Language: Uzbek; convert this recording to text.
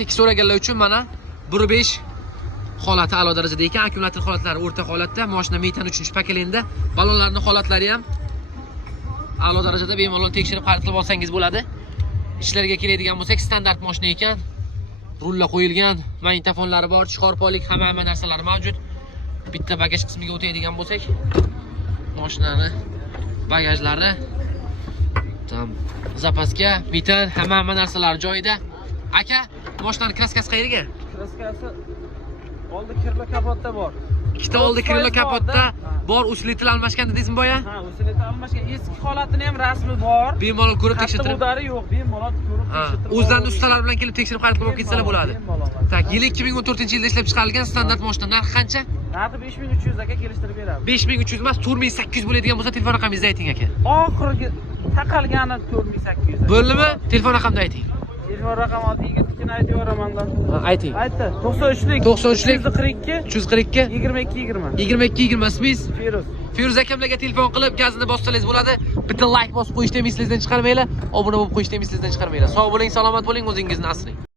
62 so'raganlar uchun mana 1.5 holati a'lo darajada ekan. Akkumulyator holatlari o'rta holatda, mashina metan 3-pokolenda. Ballonlarning holatlari ham a'lo darajada, bemalol tekshirib xarid qilib olsangiz bo'ladi. Ishlarga keladigan bo'lsak, standart mashina ekan. Rullar qo'yilgan, magnitofonlari bor, chiqarpolik, hamma narsalari mavjud. Bitta bagaj qismiga o'taydigan bo'lsak, mashinani bagajlari tam zapaska, metan, hamma narsalar joyida. Aka, mashinaning kraskasi qayerga? Kraskasi oldi kirlo kapotda bor. Ikkita oldi kirlo kapotda bor, uslitil almashgan dedingizmi boya? Ha, uslitil almashgan. Eski holatini ham rasmi bor. Bemalol ko'rib tekshirtirib. Udari yo'q, bemalol ko'rib tekshirtirib. O'zlarining ustalar bilan kelib tekshirib xarid qilib olib ketsalar bo'ladi. Tak, yil 2014-yilda ishlab chiqarilgan standart mashina. Narxi qancha? Narxi 5300 aka kelishtirib beramiz. 5300 emas, 4800 bo'ladigan bo'lsa, telefon raqamingizni ayting aka. Oxirgi taqalgani 4800. Bo'ldimi? Telefon raqamini ayting. Telefon raqami yigitnikini aytib yoraman-da. Ayting. Aytdi. 93lik 342 342 22 20 22 ismingiz? Firuz. Firuz akamlarga telefon qilib, gazini bossangiz bo'ladi. Bitta like bosib qo'yishni esingizdan chiqarmanglar. Obuna bo'lib qo'yishni esingizdan chiqarmanglar. Sog' bo'ling, salomat bo'ling, o'zingizni asrang.